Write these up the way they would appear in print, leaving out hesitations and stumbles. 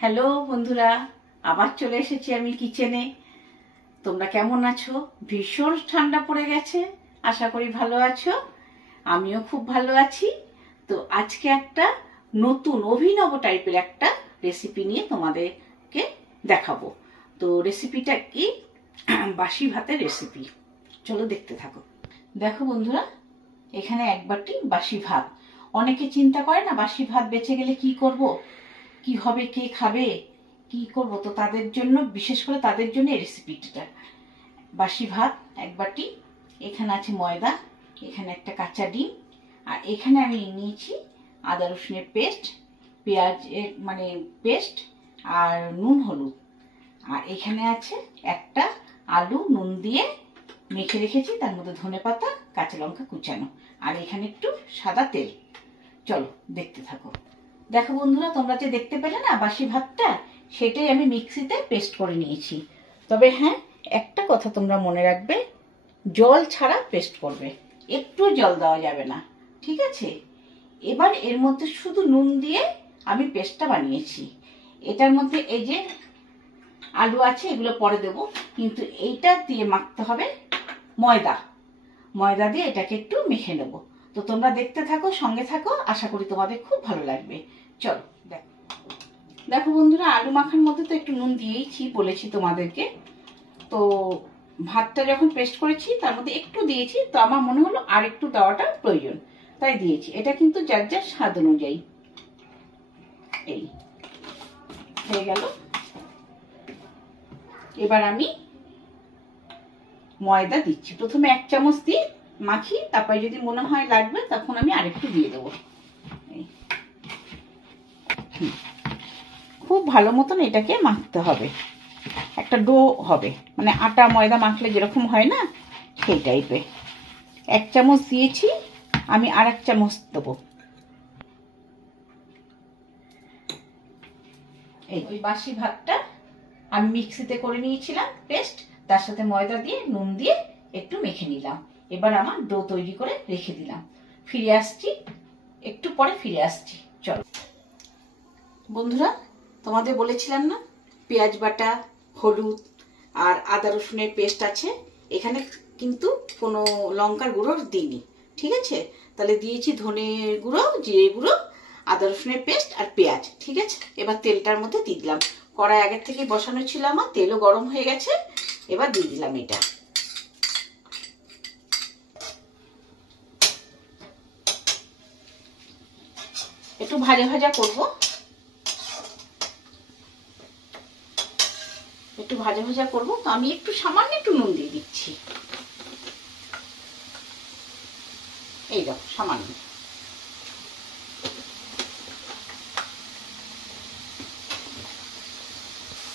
Hello বন্ধুরা, আবার চলে এসেছি আমি কিচেনে। তোমরা কেমন আছো? ভীষণ ঠান্ডা পড়ে গেছে, আশা করি ভালো আছো। আমিও খুব ভালো আছি। তো আজকে একটা নতুন অভিনব টাইপের একটা রেসিপি নিয়ে তোমাদেরকে দেখাবো। তো রেসিপিটা কি? বাসি ভাতের রেসিপি। চলো দেখতে থাকো। দেখো বন্ধুরা, এখানে এক বাটি বাসি ভাত। অনেকে চিন্তা করে না, বাসি ভাত বেঁচে গেলে কি করব, কি হবে, কে খাবে, কি করব। তো তাদের জন্য, বিশেষ করে তাদের জন্য এই রেসিপিটা। বাসি ভাত এক বাটি, এখানে আছে ময়দা, এখানে একটা কাঁচা ডিম, আর এখানে আমি নিয়েছি আদা রসুনের পেস্ট, পেঁয়াজের পেস্ট, আর নুন হলুদ। আর এখানে আছে একটা আলু নুন দিয়ে মেখে রেখেছি, তার মধ্যে ধনেপাতা, কাঁচা লঙ্কা কুচানো, আর এখানে একটু সাদা তেল। চলো দেখতে থাকো। দেখো বন্ধুরা, তোমরা যে দেখতে পেলে না বাসি ভাতটা, সেটাই আমি মিক্সিতে পেস্ট করে নিয়েছি। তবে হ্যাঁ, একটা কথা তোমরা মনে রাখবে, জল ছাড়া পেস্ট করবে, একটু জল দেওয়া যাবে না, ঠিক আছে? এবার এর মধ্যে শুধু নুন দিয়ে আমি পেস্টটা বানিয়েছি। এটার মধ্যে এই যে আলু আছে, এগুলো পরে দেবো, কিন্তু এইটা দিয়ে মাখতে হবে ময়দা। ময়দা দিয়ে এটাকে একটু মেখে নেবো। তো তোমরা দেখতে থাকো, সঙ্গে থাকো, আশা করি তোমাদের খুব ভালো লাগবে। চলো দেখো বন্ধুরা, আলু মাখার মধ্যে তো একটু নুন দিয়েইছি, বলেছি তোমাদেরকে। তো ভাতটা যখন পেস্ট করেছি তার মধ্যে একটু দিয়েছি, তো আমার মনে হলো আর একটু দেওয়াটা প্রয়োজন, তাই দিয়েছি। এটা কিন্তু যার যার স্বাদ অনুযায়ী। এই হয়ে গেল। এবার আমি ময়দা দিচ্ছি। প্রথমে 1 চামচ দিয়ে মাখি, তারপরে যদি মনে হয় লাগবে তখন আমি আরেকটু দিয়ে দেবো। খুব ভালো মতন এটাকে মাখতে হবে, একটা ডো হবে, মানে আটা ময়দা মাখলে যেরকম হয় না, সেই টাইপের। 1 চামচ দিয়েছি, আমি আর 1 চামচ দেবো। এই বাসি ভাতটা আমি মিক্সিতে করে নিয়েছিলাম পেস্ট, তার সাথে ময়দা দিয়ে নুন দিয়ে একটু মেখে নিলাম। এবার আমার ডো তৈরি করে রেখে দিলাম। ফিরে আসছি, একটু পরে ফিরে আসছি। চলো বন্ধুরা, তোমাদের বলেছিলাম না পেঁয়াজ বাটা, হলুদ আর আদা রসুনের পেস্ট আছে। এখানে কিন্তু কোনো লঙ্কার গুঁড়ো দিইনি, ঠিক আছে? তাহলে দিয়েছি ধনে গুঁড়ো, জিরে গুঁড়ো, আদা রসুনের পেস্ট আর পেঁয়াজ, ঠিক আছে? এবার তেলটার মধ্যে দিয়ে দিলাম। কড়াই আগের থেকে বসানো ছিল আমার, তেলও গরম হয়ে গেছে। এবার দিয়ে দিলাম এটা। একটু ভাজা ভাজা করবো, একটু ভাজা ভাজা করবো। তো আমি একটু সামান্য একটু নুন দিয়ে দিচ্ছি, এই দেখো সামান্য।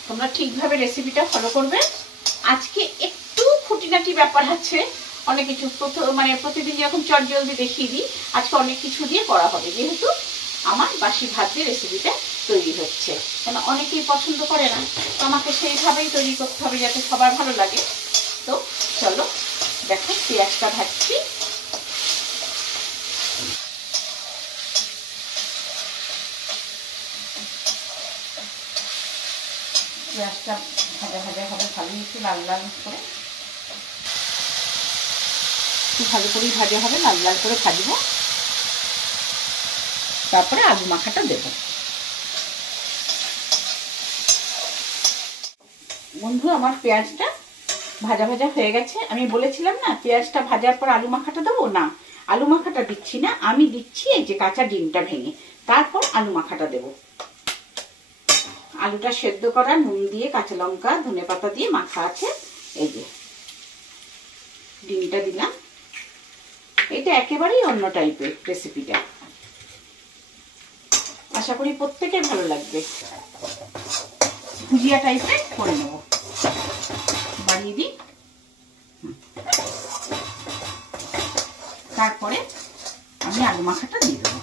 তোমরা ঠিকভাবে রেসিপিটা ফলো করবে। আজকে একটু খুঁটিনাটি ব্যাপার আছে, অনেক কিছু প্রতিদিন যখন চটজলদি দেখিয়ে দিই, আজকে অনেক কিছু দিয়ে করা হবে, যেহেতু আমার বাসি ভাত দিয়ে রেসিপিটা তৈরি হচ্ছে। কেন অনেকেই পছন্দ করে না, তো আমাকে সেইভাবেই তৈরি করতে হবে যাতে সবার ভালো লাগে। তো চলো দেখো, পেঁয়াজটা ভাজছি। পেঁয়াজটা ভাজা ভাজা হবে, ভালো একটু লাল লাল করে, একটু ভালো করেই ভাজা হবে, লাল লাল করে ভাজবো। তারপরে আলু মাখাটা দেবো। বন্ধু, আমার পেঁয়াজটা ভাজা ভাজা হয়ে গেছে। আমি বলেছিলাম না পেঁয়াজটা ভাজার পর আলু মাখাটা দেবো, না আলু মাখাটা দিচ্ছি না, আমি দিচ্ছি এই যে কাঁচা ডিমটা ভেঙে, তারপর আলু মাখাটা দেবো। আলুটা সেদ্ধ করা, নুন দিয়ে কাঁচা লঙ্কা ধনেপাতা দিয়ে মাখা আছে। এই যে ডিমটা দিলাম। এটা একেবারেই অন্য টাইপের রেসিপিটা, আশা করি প্রত্যেকের ভালো লাগবে। ভুজিয়া টাইপের করে নেব, বানিয়ে দিই। তারপরে আমি আলু মাখাটা দিয়ে দেবো।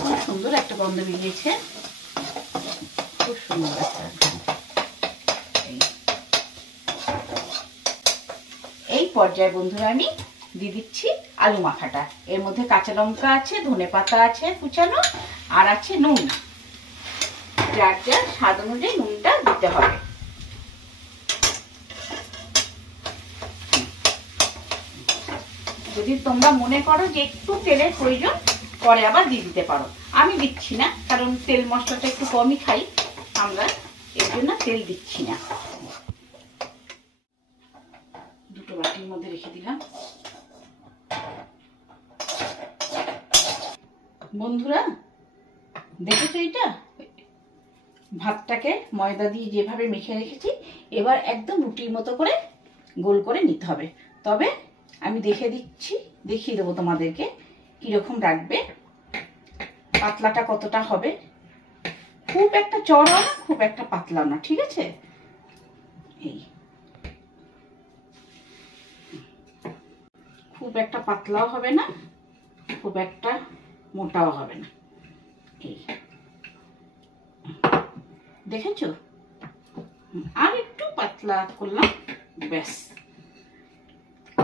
খুব সুন্দর একটা গন্ধ বেরিয়েছে, খুব সুন্দর একটা। এই পর্যায়ে বন্ধুরা আমি দিয়ে দিচ্ছি আলু মাখাটা। এর মধ্যে কাঁচা লঙ্কা আছে, ধনেপাতা আছে কুচানো, আর আছে নুন। যার যার স্বাদ অনুযায়ী নুনটা দিতে হবে। যদি তোমরা মনে করো যে একটু তেলের প্রয়োজন, পরে আবার দিয়ে দিতে পারো। আমি দিচ্ছি না, কারণ তেল মশলাটা একটু কমই খাই আমরা, এর জন্য তেল দিচ্ছি না। দুটো বাটির মধ্যে রেখে দিলাম। বন্ধুরা দেখেছো, এটা ভাতটাকে ময়দা দিয়ে যেভাবে মেখে রেখেছি, এবার একদম রুটির মতো করে গোল করে নিতে হবে। তবে আমি দেখিয়ে দেবো তোমাদেরকে কিরকম রাখবে, পাতলাটা কতটা হবে। খুব একটা চড়াও না, খুব একটা পাতলাও না, ঠিক আছে? এই খুব একটা পাতলাও হবে না, খুব একটা মোটাও হবে না। এই দেখেছো, আর একটু পাতলা করলাম, ব্যাস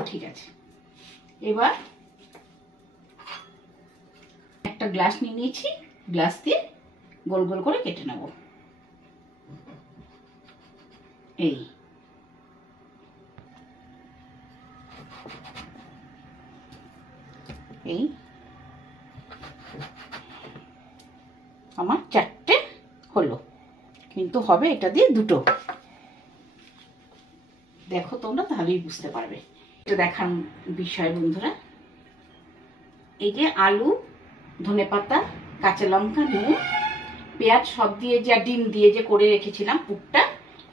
ঠিক আছে। এবার একটা গ্লাস নিয়ে নিয়েছি, গ্লাস দিয়ে গোল গোল করে কেটে নেব। এই আমার 4টে হলো, কিন্তু হবে এটা দিয়ে 2টো। দেখো তোমরা, তাহলেই বুঝতে পারবে। এটা দেখার বিষয় বন্ধুরা। এই যে আলু, ধনেপাতা, কাঁচা লঙ্কা, নুন, পেঁয়াজ সব দিয়ে, যা ডিম দিয়ে যে করে রেখেছিলাম পুরটা,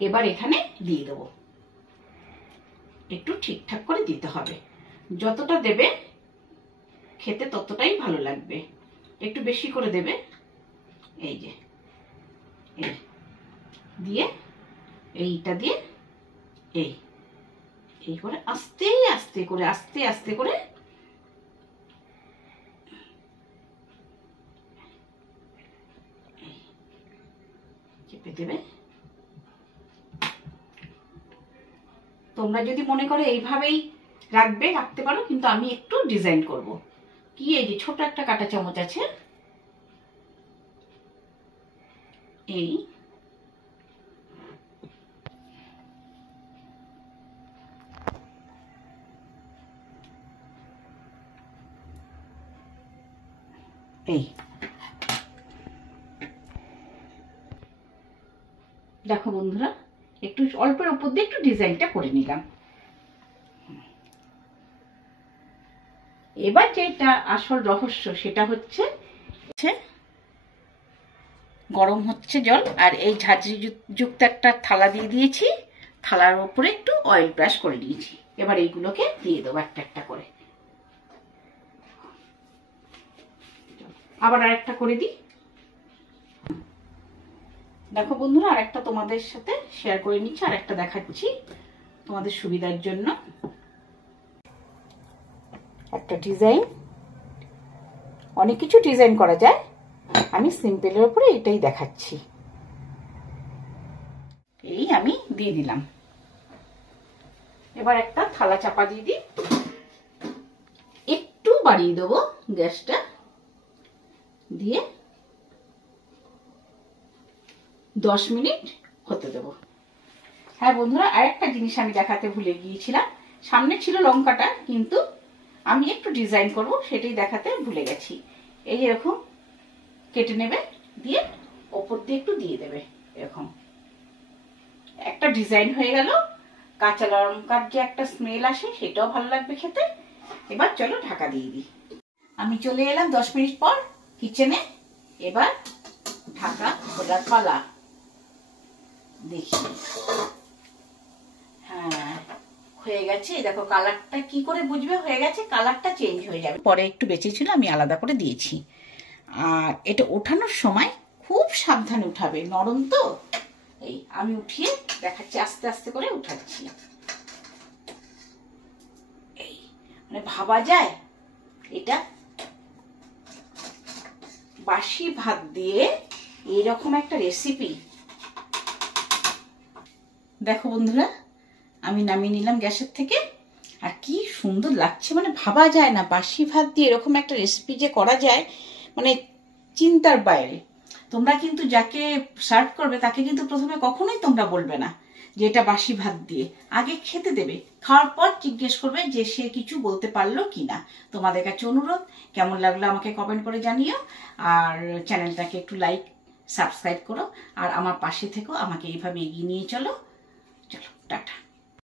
এবার এখানে দিয়ে দেবো। একটু ঠিকঠাক করে দিতে হবে, যতটা দেবে খেতে ততটাই ভালো লাগবে। একটু বেশি করে দেবে। এই যে এই দিয়ে, এইটা দিয়ে এই করে আস্তে আস্তে করে চেপে দেবে। তোমরা যদি মনে করো এইভাবেই রাখতে পারো, কিন্তু আমি একটু ডিজাইন করব। কি, এই যে ছোট একটা কাঁটা চামচ আছে, এই দেখো বন্ধুরা, একটু অল্পের উপর দিয়ে একটু ডিজাইনটা করে নিলাম। এবার যেটা আসল রহস্য, সেটা হচ্ছে গরম হচ্ছে জল, আর এই ঝাঁঝরি যুক্ত একটা থালা দিয়ে দিয়েছি, থালার উপরে একটু অয়েল ব্রাশ করে দিয়েছি। এবার এইগুলোকে দিয়ে দেবো একটা একটা করে। আবার আরেকটা করে দিই। দেখো বন্ধুরা, আরেকটা তোমাদের সাথে শেয়ার করে নিচ্ছি, আরেকটা দেখাচ্ছি তোমাদের সুবিধার জন্য। একটা ডিজাইন, অনেক কিছু ডিজাইন করা যায়, আমি সিম্পলের উপরে এটাই দেখাচ্ছি। এই আমি দিয়ে দিলাম। এবার একটা থালা চাপা দিয়ে দিই, একটু বাড়িয়ে দেবো গ্যাসটা, দিয়ে 10 মিনিট হতে দেবো। হ্যাঁ বন্ধুরা, আরেকটা জিনিস আমি দেখাতে ভুলে গিয়েছিলাম। সামনে ছিল লঙ্কাটা, কিন্তু আমি একটু ডিজাইন করব, সেটাই দেখাতে ভুলে গেছি। এই এরকম কেটে নেবে, দিয়ে ওপর দিয়ে একটু দিয়ে দেবে, এরকম একটা ডিজাইন হয়ে গেল। কাঁচা লঙ্কার যে একটা স্মেল আসে, সেটাও ভালো লাগবে খেতে। এবার চলো ঢাকা দিয়ে দিই। আমি চলে এলাম 10 মিনিট পর কিচেনে। এবার ঢাকা খোলার পালা। দেখি, হ্যাঁ হয়ে গেছে। দেখো কালারটা কি করে বুঝবে হয়ে গেছে, কালারটা চেঞ্জ হয়ে যাবে। পরে একটু বেঁচেছিল, আমি আলাদা করে দিয়েছি। আর এটা ওঠানোর সময় খুব সাবধানে উঠাবে, নরম তো। এই আমি উঠিয়ে দেখাচ্ছি, আস্তে আস্তে করে উঠাচ্ছি। এই মানে ভাবা যায় এটা বাসি ভাত দিয়ে এইরকম একটা রেসিপি। দেখো বন্ধুরা, আমি নামিয়ে নিলাম গ্যাসের থেকে, আর কি সুন্দর লাগছে। মানে ভাবা যায় না বাসি ভাত দিয়ে এরকম একটা রেসিপি যে করা যায়, মানে চিন্তার বাইরে। তোমরা কিন্তু যাকে সার্ভ করবে তাকে কিন্তু প্রথমে কখনোই তোমরা বলবে না যে এটা বাসি ভাত দিয়ে। আগে খেতে দেবে, খাওয়ার পর জিজ্ঞেস করবে যে সে কিছু বলতে পারলো কিনা। তোমাদের কাছে অনুরোধ, কেমন লাগলো আমাকে কমেন্ট করে জানিও, আর চ্যানেলটাকে একটু লাইক সাবস্ক্রাইব করো, আর আমার পাশে থেকো, আমাকে এইভাবে এগিয়ে নিয়ে চলো। চলো, টাটা।